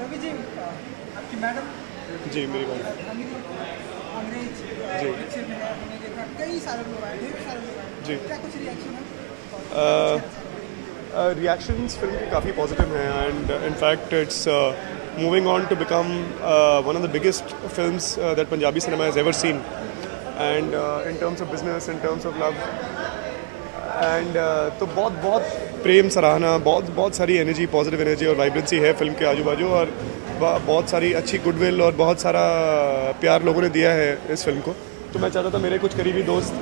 रवि जी, आपकी मैडम जी मेरी बात अंग्रेज जी पिक्चर में है, हमने देखा कई सारे लोग आए, ढेर सारे लोग आए, जी क्या कुछ रिएक्शन है? रिएक्शंस फिल्म के काफ़ी पॉजिटिव हैं and in fact it's moving on to become one of the biggest films that Punjabi cinema has ever seen and in terms of business in terms of love and तो बहुत बहुत प्रेम सराहना बहुत बहुत सारी एनर्जी पॉजिटिव एनर्जी और वाइब्रेंसी है फिल्म के आजू बाजू और बहुत सारी अच्छी गुडविल और बहुत सारा प्यार लोगों ने दिया है इस फिल्म को। तो मैं चाहता था मेरे कुछ करीबी दोस्त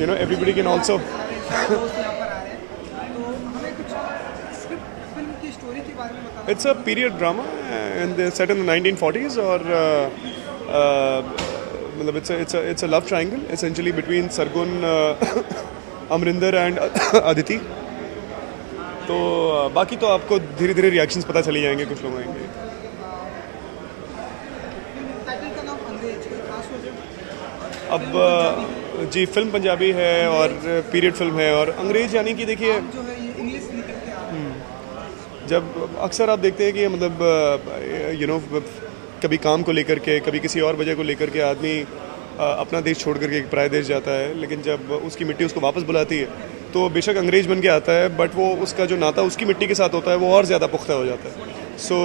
एवरीबडी कैन ऑल्सो सारे दोस्त यहाँ पर आ रहे हैं, तो हमें कुछ स्क्रिप्ट फिल्म की स्टोरी के बारे में बताना। It's a period drama and set in the 1940s और मतलब it's a love triangle essentially between Sargun Amarinder and Aditi. तो बाकी तो आपको धीरे धीरे रिएक्शंस पता चली जाएंगे, कुछ लोग आएंगे। टाइटल का नाम अंग्रेज, कोई खास वजह? अब जी फिल्म पंजाबी है और पीरियड फिल्म है और अंग्रेज यानी कि देखिए जो है ये इंग्लिश निकल के आ रहा है। जब अक्सर आप देखते हैं कि मतलब कभी काम को लेकर के कभी किसी और वजह को लेकर के आदमी अपना देश छोड़ करके एक पराये देश जाता है, लेकिन जब उसकी मिट्टी उसको वापस बुलाती है तो बेशक अंग्रेज बन के आता है बट वो उसका जो नाता उसकी मिट्टी के साथ होता है वो और ज़्यादा पुख्ता हो जाता है। सो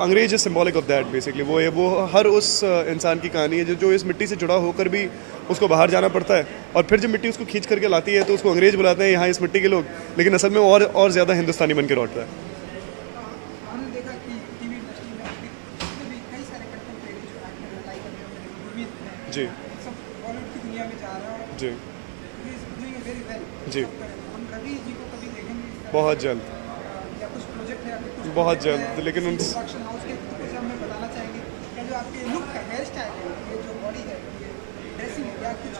अंग्रेज is symbolic of that basically. वो हर उस इंसान की कहानी है जो इस मिट्टी से जुड़ा होकर भी उसको बाहर जाना पड़ता है और फिर जब मिट्टी उसको खींच करके लाती है तो उसको अंग्रेज बुलाते हैं यहाँ इस मिट्टी के लोग, लेकिन असल में और ज़्यादा हिंदुस्तानी बन के लौटता है। हमने देखा कि टीवी इंडस्ट्री में भी कई सारे कंटेंट जो एक्टर लाइक मूवीज हैं, जी सब बॉलीवुड की दुनिया में जा रहा है। जी he is doing very well. जी हम रवि जी को कभी देखेंगे इस तरह बहुत जल्द, या कुछ प्रोजेक्ट है या कुछ बहुत जल्द। लेकिन उन प्रोडक्शन हाउस के कुछ हमें बताना चाहेंगे या जो आपके लुक है, हेयर स्टाइल है, ये जो बॉडी है, ये ड्रेसिंग है, या कुछ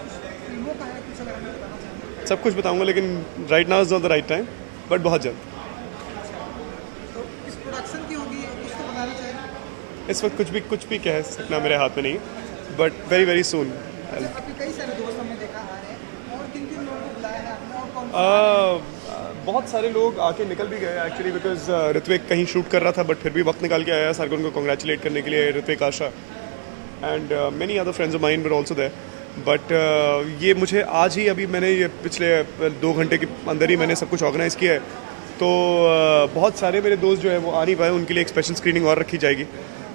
फिल्मों का है, कुछ अगर हमें बताना चाहेंगे। सब कुछ बताऊंगा लेकिन right now is not the right time, but बहुत जल्द। तो इस प्रोडक्शन की होगी कुछ तो बताना चाहेंगे। इस वक्त कुछ भी कह सकना मेरे हाथ में नहीं, बट वेरी वेरी सून। आपके कई सारे दोस्त हमने देखा आ रहे हैं, और किन किन लोगों को बुलाया है आपने और कौन बहुत सारे लोग आके निकल भी गए एक्चुअली बिकॉज ऋत्विक कहीं शूट कर रहा था बट फिर भी वक्त निकाल के आया सरगुन को कॉन्ग्रेचुलेट करने के लिए, Ritwik, Asha and many other friends of mine were also there. But ये मुझे आज ही अभी मैंने ये पिछले 2 घंटे के अंदर ही मैंने सब कुछ ऑर्गेनाइज़ किया है, तो बहुत सारे मेरे दोस्त जो है वो आ नहीं पाए, उनके लिए एक स्पेशल स्क्रीनिंग और रखी जाएगी।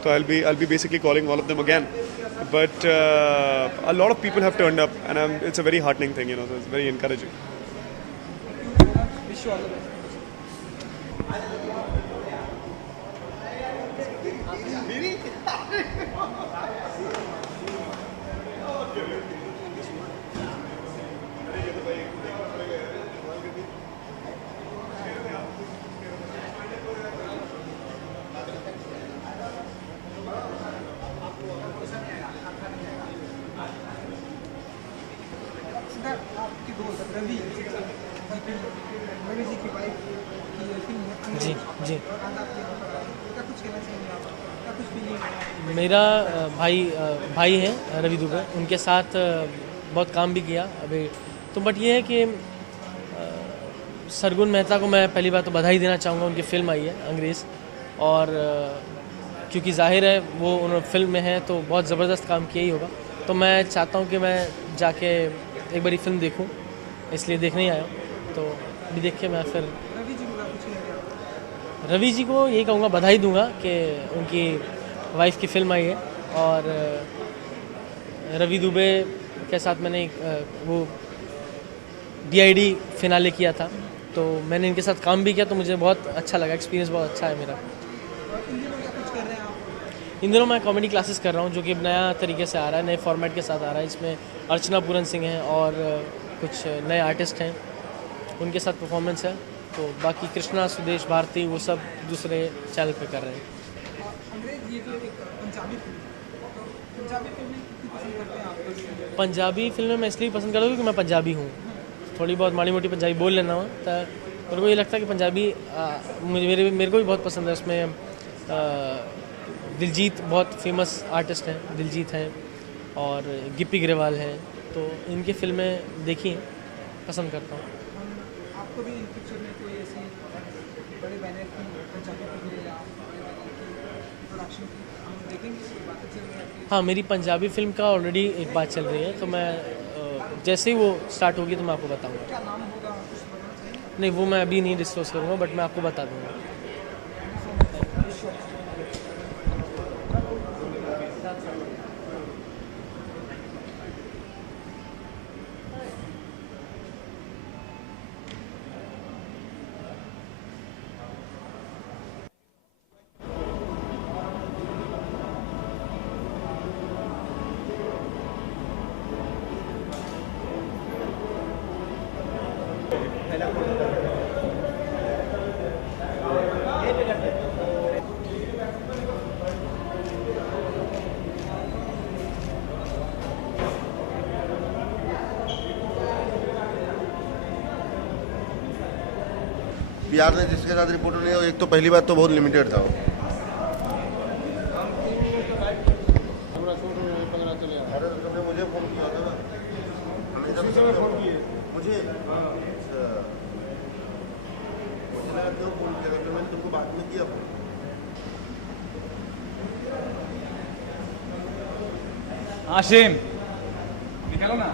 तो I'll be basically calling all of them again, but a lot of people have turned up and it's a very heartening thing, so it's very encouraging. Wish you all the best. आपकी दोस्त रवि रवि जी की wife की film है अंग्रेज। जी जी आज आपके यहाँ पर आए, क्या कुछ कहना चाहेंगे आप, क्या कुछ फीलिंग? मेरा भाई हैं रवि दुबे, उनके साथ बहुत काम भी किया अभी तो। बट ये है कि सरगुन मेहता को मैं पहली बात तो बधाई देना चाहूँगा, उनकी फ़िल्म आई है अंग्रेज़, और क्योंकि जाहिर है वो उन्होंने फिल्म में है तो बहुत ज़बरदस्त काम किया ही होगा। तो मैं चाहता हूँ कि मैं जाके एक बारी फिल्म देखूँ, इसलिए देखने ही आया हूँ। तो अभी देख के मैं फिर रवि जी को कुछ नहीं किया। रवि जी को यही कहूँगा, बधाई दूंगा कि उनकी वाइफ की फ़िल्म आई है। और रवि दुबे के साथ मैंने वो DID फिनाले किया था, तो मैंने इनके साथ काम भी किया, तो मुझे बहुत अच्छा लगा, एक्सपीरियंस बहुत अच्छा है मेरा। और इन दिनों क्या कुछ कर रहे हैं आप? इन दिनों मैं कॉमेडी क्लासेस कर रहा हूँ, जो कि नया तरीके से आ रहा है, नए फॉर्मेट के साथ आ रहा है। इसमें अर्चना पूरन सिंह हैं और कुछ नए आर्टिस्ट हैं, उनके साथ परफॉर्मेंस है। तो बाकी कृष्णा, सुदेश, भारती वो सब दूसरे चैनल पे कर रहे हैं। अंग्रेज ये जो एक पंजाबी फिल्म है, तो पंजाबी फिल्में कितनी पसंद करते हैं आप? पंजाबी फिल्में मैं इसलिए पसंद करता हूँ क्योंकि मैं पंजाबी हूँ, थोड़ी बहुत माड़ी मोटी पंजाबी बोल लेना हो तो मेरे को ये लगता है कि पंजाबी मेरे को भी बहुत पसंद है। उसमें दिलजीत बहुत फेमस आर्टिस्ट हैं, दिलजीत हैं और गिप्पी ग्रेवाल हैं, तो इनकी फिल्में देखी हैं, पसंद करता हूँ। आपको भी इन पिक्चर में कोई ऐसी बड़े बैनर की पंजाबी फिल्म या बड़े बैनर की प्रोडक्शन की हम देखेंगे, इसकी बातें चल रही है आपकी? हाँ, मेरी पंजाबी फिल्म का ऑलरेडी एक बात चल रही है, तो मैं जैसे ही वो स्टार्ट होगी तो मैं आपको बताऊँगा। क्या नाम होगा, कुछ बताना चाहिए? नहीं, वो मैं अभी नहीं डिस्क्लोज करूँगा, बट मैं आपको बता दूँगा। बिहार ने जिसके साथ रिपोर्ट नहीं हो, एक तो पहली बात तो बहुत लिमिटेड था वो। अरे तुमने मुझे फोन किया था ना, मुझे लगा क्यों फोन किया था, फिर मैंने तुमको बाद में किया फोन। आशिम निकालो ना।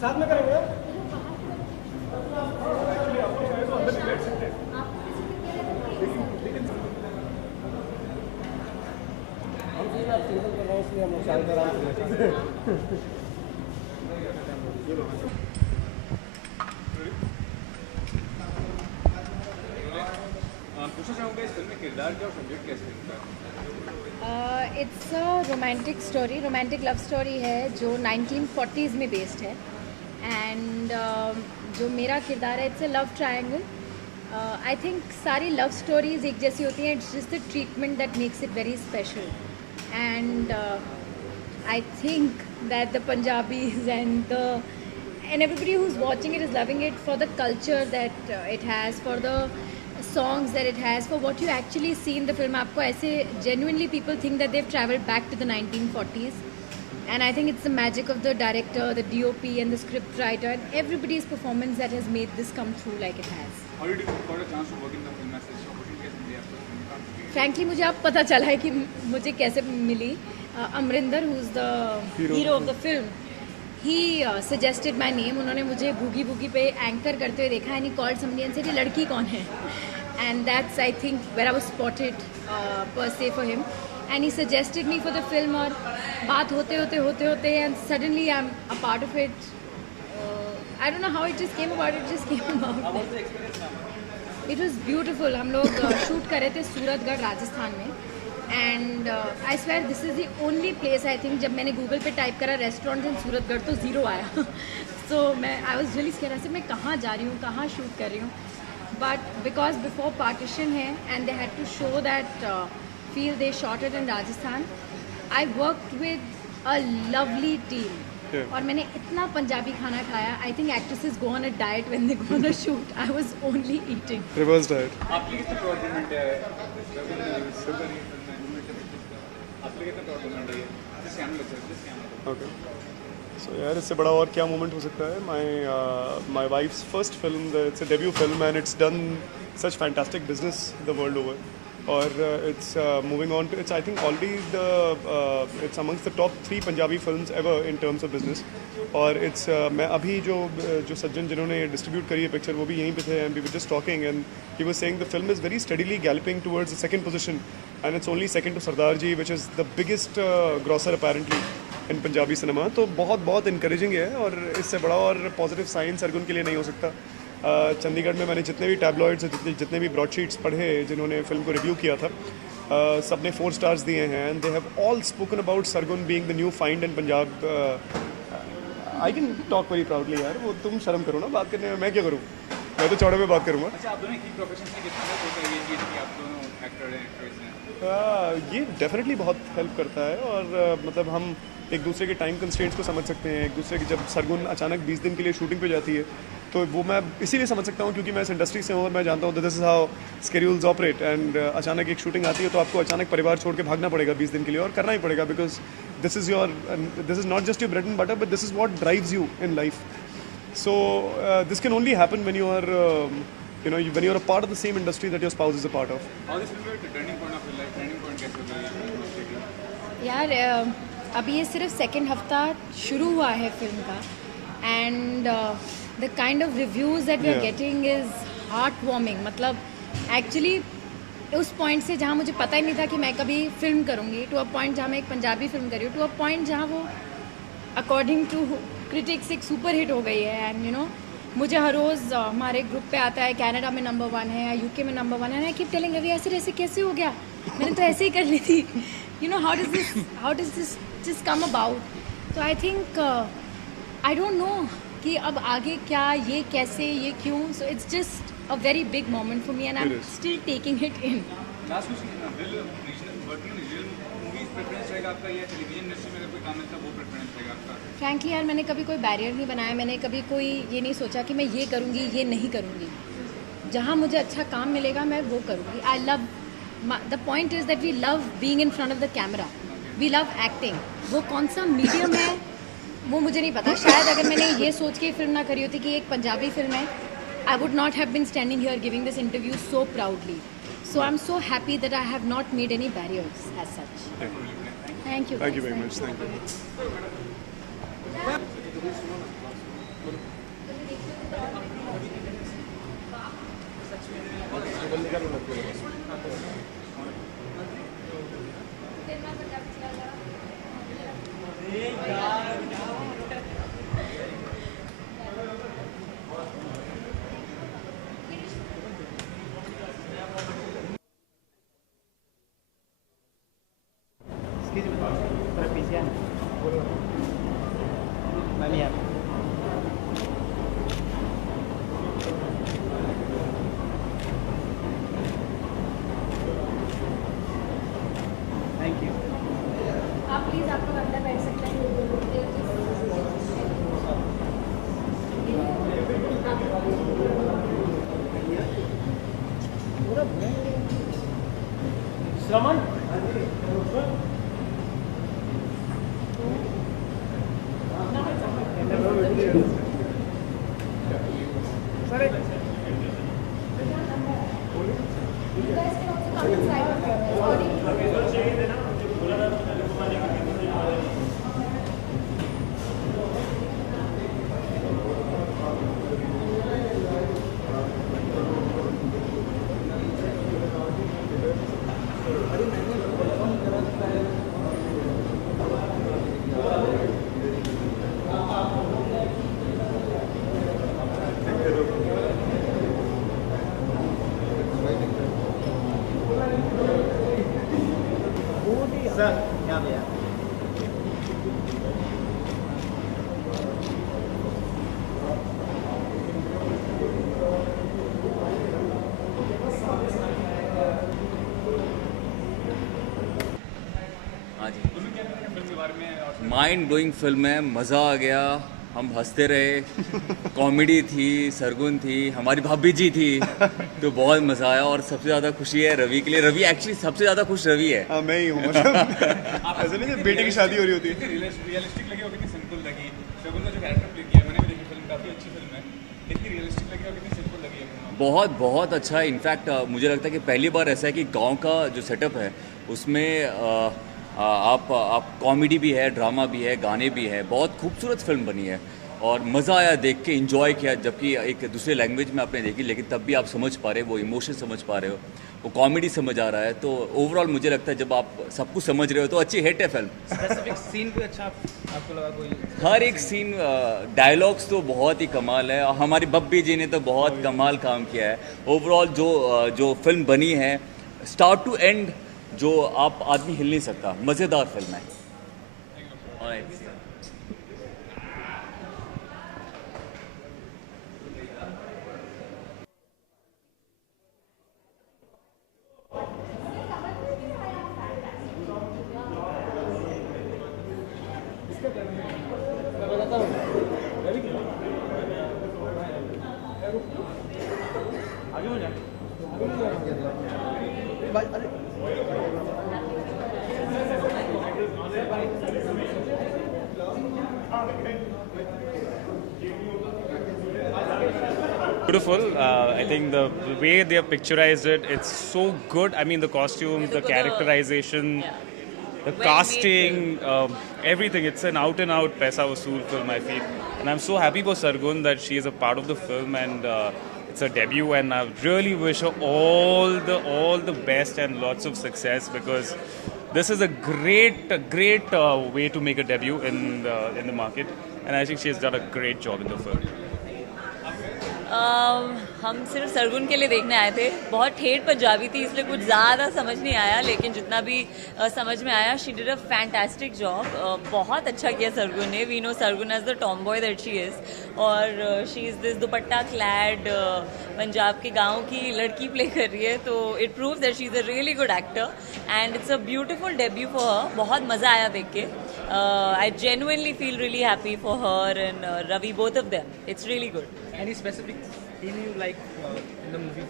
साथ में करेंगे। पूछना चाहूँगा इस फिल्म में किरदार क्या और सब्जेक्ट कैसे लिखता है? It's a romantic story, romantic love story है जो 1940s में बेस्ड है। एंड जो मेरा किरदार है, it's a love triangle. I think सारी लव स्टोरीज एक जैसी होती हैं, it's just the treatment that makes it very special. And I think that the Punjabis and everybody who's watching it is loving it for the culture that it has, for the songs that it has, for what you actually see in the film. आपको ऐसे genuinely people think that they've traveled back to the 1940s, and I think it's the magic of the director, the DOP and the script writer and everybody's performance that has made this come through like it has. How did you got a chance to work in the film as such opportunity कैसे मिली आपको? Frankly मुझे अब पता चला है कि मुझे कैसे मिली। Amarinder who's the hero of the film, he suggested my name. उन्होंने मुझे भूगी भूगी पे एंकर करते हुए देखा and he called somebody and said ये लड़की कौन है, and that's I think where I was spotted per se for him, and he suggested me for the film. और बात होते and suddenly I'm a part of it. I don't know how it just came about, it just came about. How was the experience now? It was beautiful. हम लोग shoot कर रहे थे सूरतगढ़ राजस्थान में, and I swear this is the only place, I think जब मैंने Google पे type करा रेस्टोरेंट इन सूरतगढ़ तो ज़ीरो आया। सो मैं आई वॉज रियली स्केयर्ड, ऐसे मैं कहाँ जा रही हूँ, कहाँ शूट कर रही हूँ। बट बिकॉज बिफोर पार्टीशन है and they had to show that feel they shot it in Rajasthan, I worked with a lovely team. और मैंने इतना पंजाबी खाना खाया, I think actresses go on a diet when they go on a shoot, I was only eating. Reverse diet. आपकी कितना proud moment है आपके कितना प्राउड मोमेंट है जिस कैमरा ओके, सो यार इससे बड़ा और क्या मोमेंट हो सकता है। My wife's first film, it's a debut film and it's done such fantastic business the world over, और it's moving on to, it's I think already it's amongst the top 3 Punjabi films ever in terms of business. और it's मैं अभी जो सज्जन जिन्होंने distribute करी है picture वो भी यहीं पे थे, and we were just talking and he was saying the film is very steadily galloping towards the second position and it's only second to Sardar ji which is the biggest grosser apparently in Punjabi cinema. तो बहुत बहुत encouraging है, और इससे बड़ा और positive sign Sargun के लिए नहीं हो सकता। चंडीगढ़ में मैंने जितने भी टैबलॉइड्स जितने भी ब्रॉडशीट्स पढ़े जिन्होंने फिल्म को रिव्यू किया था, सब ने 4 स्टार्स दिए हैं and they have all spoken about Sargun being the new find in Punjab. I can talk very proudly यार, वो तुम शर्म करो ना बात करने में, मैं क्या करूँ, मैं तो चौड़े में बात करूँगा। अच्छा, आप दोनों की प्रोफेशन से कितना हेल्प होता है ये चीज़ कि आप दोनों एक्टर हैं, एक्ट्रेस हैं? ये डेफिनेटली बहुत हेल्प करता है और मतलब हम एक दूसरे के टाइम कंस्ट्रेंट्स को समझ सकते हैं। एक दूसरे की जब सरगुन अचानक 20 दिन के लिए शूटिंग पे जाती है तो वो मैं इसीलिए समझ सकता हूँ क्योंकि मैं इस इंडस्ट्री से हूँ और मैं जानता हूँ this is how schedules operate. And अचानक एक शूटिंग आती है तो आपको अचानक परिवार छोड़ के भागना पड़ेगा 20 दिन के लिए, और करना ही पड़ेगा because this is not just your bread and butter but this is what drives you in life. So this can only happen when you are a part of the same industry that your spouse is a part of. How this will be a turning point of your life? Turning point कैसे होगा? यार अभी ये सिर्फ second हफ्ता शुरू हुआ है फिल्म का and the kind of reviews that we are getting is heart warming. मतलब एक्चुअली उस पॉइंट से जहाँ मुझे पता ही नहीं था कि मैं कभी फिल्म करूँगी, टू अ पॉइंट जहाँ मैं एक पंजाबी फिल्म कर रही हूँ, टू अ पॉइंट जहाँ वो अकॉर्डिंग टू क्रिटिक्स एक सुपर हिट हो गई है। एंड मुझे हर रोज़ हमारे ग्रुप पे आता है कनाडा में नंबर 1 है या यूके में नंबर 1 है, आई कीप टेलिंग रवि ऐसे कैसे हो गया, मैंने तो ऐसे ही कर ली थी, how does this just come about. तो I think I don't know कि अब आगे क्या, ये कैसे, ये क्यों। So it's just a very big moment for me and I am still taking it in. Last question, will regional movies preference रहेगा आपका या टेलीविजन इंडस्ट्री में अगर कोई काम मिलता है वो प्रेफरेंस रहेगा आपका? फ्रैंकली यार मैंने कभी कोई बैरियर नहीं बनाया, मैंने कभी कोई ये नहीं सोचा कि मैं ये करूँगी ये नहीं करूँगी। जहाँ मुझे अच्छा काम मिलेगा मैं वो करूँगी। I love the point is that we love being in front of the camera, we love acting. वो कौन सा मीडियम है वो मुझे नहीं पता। शायद अगर मैंने ये सोच के फिल्म ना करी होती कि एक पंजाबी फिल्म है, I would not have been standing here giving this interview so proudly. So I'm so happy that I have not made any barriers as such. Thank you. Thank you very much. Thank you. आप please आप लोग अंदर बैठ सकते हैं। श्रमण mind blowing film है, मज़ा आ गया, हम हंसते रहे, कॉमेडी थी, सरगुन थी, हमारी भाभी जी थी, तो बहुत मज़ा आया। और सबसे ज़्यादा खुशी है रवि के लिए। रवि एक्चुअली सबसे ज़्यादा खुश रवि है। हाँ मैं ही हूँ, मतलब ऐसे नहीं जब बेटे की शादी हो रही होती है। रियलिस्टिक लगी और कितनी सिंपल लगी? शगुन का जो कैरेक्टर प्ले किया, मैंने भी देखी फिल्म, काफ़ी अच्छी फिल्म है। कितनी रियलिस्टिक लगी और कितनी सिंपल लगी है? बहुत बहुत अच्छा है। इनफैक्ट मुझे लगता है कि पहली बार ऐसा है कि गांव का जो सेटअप है उसमें आप कॉमेडी भी है, ड्रामा भी है, गाने भी है। बहुत खूबसूरत फिल्म बनी है और मज़ा आया देख के, इंजॉय किया, जबकि एक दूसरे लैंग्वेज में आपने देखी लेकिन तब भी आप समझ पा रहे हो, वो इमोशन समझ पा रहे हो, वो कॉमेडी समझ आ रहा है। तो ओवरऑल मुझे लगता है जब आप सब कुछ समझ रहे हो तो अच्छी हिट है फिल्म। स्पेसिफिक सीन कोई अच्छा आपको लगा कोई? हर एक सीन, डायलॉग्स तो बहुत ही कमाल है और हमारी बब्बी जी ने तो बहुत कमाल काम किया है। ओवरऑल जो फिल्म बनी है स्टार्ट टू एंड, जो आप आदमी हिल नहीं सकता, मज़ेदार फिल्म है। Alright. Beautiful. I think the way they have picturized it, it's so good. I mean, the costumes, the characterization, the casting, everything. It's an out-and-out Paisa Vasool film, I feel. And I'm so happy for Sargun that she is a part of the film and it's a debut. And I really wish her all the best and lots of success, because this is a great way to make a debut in the market. And I think she has done a great job in the film. हम सिर्फ सरगुन के लिए देखने आए थे। बहुत ठेठ पंजाबी थी इसलिए कुछ ज़्यादा समझ नहीं आया, लेकिन जितना भी समझ में आया, she did a fantastic job. बहुत अच्छा किया सरगुन ने। We know Sargun as the tomboy that she is, और she is this dupatta clad Punjab के गांव की लड़की प्ले कर रही है, तो it proves that she is a really good actor and it's a beautiful debut for her. बहुत मज़ा आया देख के। I genuinely feel really happy for her and Ravi, both of them. It's really good. Any specific scene you like in the movie?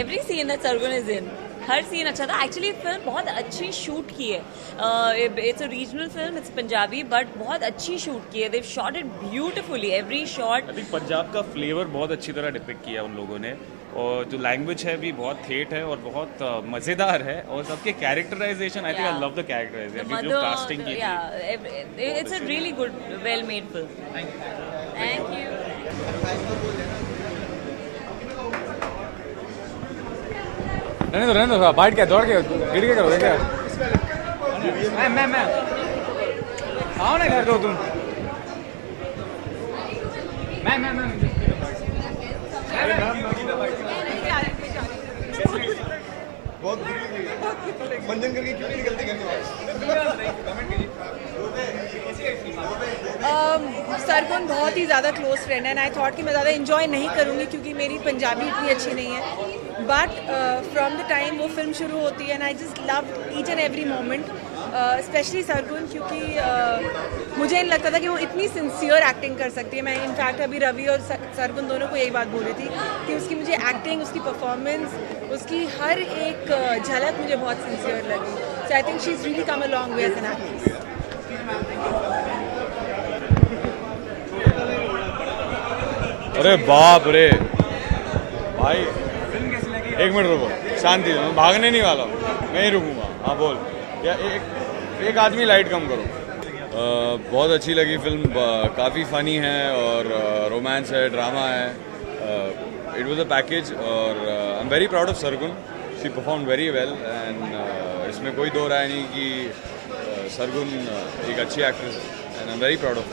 Every scene that Sargun is in, हर scene अच्छा था। Actually film बहुत अच्छी shoot की है। It's a regional film, it's Punjabi, but बहुत अच्छी shoot की है। Dev shot it beautifully, every shot. I think Punjab का फ्लेवर बहुत अच्छी तरह डिपिक्ट किया उन लोगों ने, और जो लैंग्वेज है भी बहुत ठेठ है और बहुत मज़ेदार है, और सबके characterisation, I think I love the characterisation जो कास्टिंग की थी। It's a really good well made film. Thank you. रहने दो बैठ के दौड़ के गिर के करोगे क्या? मैं आओ ना घर दो तुम। मैं बहुत मंजन करके क्यों नहीं निकलते घर के सरगुन बहुत ही ज़्यादा क्लोज फ्रेंड है एंड आई थॉट कि मैं ज़्यादा इन्जॉय नहीं करूँगी क्योंकि मेरी पंजाबी इतनी अच्छी नहीं है, बट फ्रॉम द टाइम वो फिल्म शुरू होती है and I just love each and every moment, specially Sargun, क्योंकि मुझे नहीं लगता था कि वो इतनी सिंसियर एक्टिंग कर सकती है। मैं इनफैक्ट अभी रवि और सरगुन दोनों को यही बात बोल रही थी कि उसकी मुझे एक्टिंग, उसकी परफॉर्मेंस, उसकी हर एक झलक मुझे बहुत सिंसियर लगी। So I think she is really come a long way as an actress. अरे बाप रे भाई, एक मिनट रुको, शांति से, मैं भागने नहीं वाला हूँ, मैं ही रुकूंगा। हाँ बोल, या एक आदमी लाइट कम करो। बहुत अच्छी लगी फिल्म, काफ़ी फ़नी है और रोमांस है, ड्रामा है, इट वाज अ पैकेज, और I am very proud of Sargun, she perform very well and इसमें कोई दो राय नहीं कि सरगुन एक अच्छी एक्ट्रेस है and I am very proud of.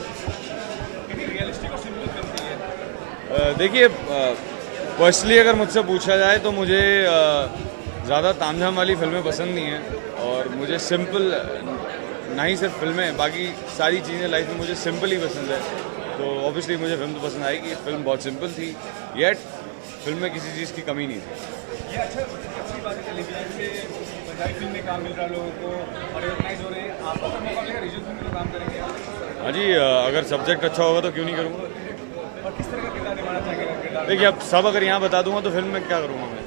देखिए, पर्सनली अगर मुझसे पूछा जाए तो मुझे ज़्यादा तामझाम वाली फिल्में पसंद नहीं हैं, और मुझे सिंपल, ना ही सिर्फ फिल्में, बाकी सारी चीज़ें लाइफ में मुझे सिंपल ही पसंद है। तो ऑब्वियसली मुझे फिल्म तो पसंद आएगी। फिल्म बहुत सिंपल थी, येट फिल्म में किसी चीज़ की कमी नहीं थी। ये अच्छी बात है टेलीविजन से पंजाबी फिल्म में काम मिल रहा है लोगों को और रिकॉग्नाइज हो रहे हैं। आपको तो मौका मिलेगा, रीजनल फिल्म में काम करेंगे? हाँ जी, अगर सब्जेक्ट अच्छा होगा तो क्यों नहीं करूँगा। और किस तरह का किरदार निभाना चाहेंगे? देखिए, अब सब अगर यहाँ बता दूंगा तो फिल्म में क्या करूँगा मैं।